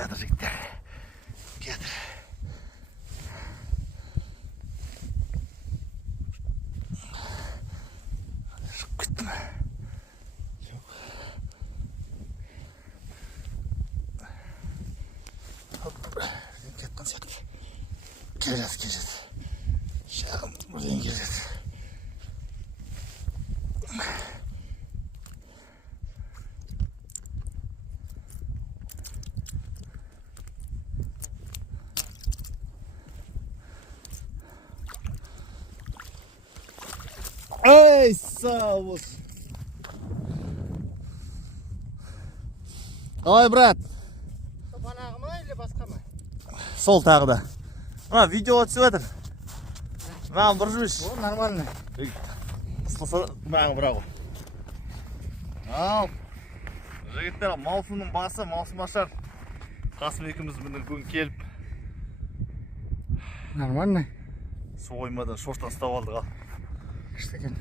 Келді жігіттер. Келді. Шығып кеттім. Кеткен сияқты. Келеді. Шағым бірден келеді. Эй, сау болсын. Ой, брат. Банағы ма или басқа ма? Сол тағы да. Видео түсіп жатыр. Маған бір жүріш. О, нормально. Қысылса маған бір ағыл. Ал. Жігіттер, маусымның басы, маусым ашар. Қасым екіміз бүгін келіп. Нормально. Су қоймадан шорттан ұстап алдық ал. Күшті екен.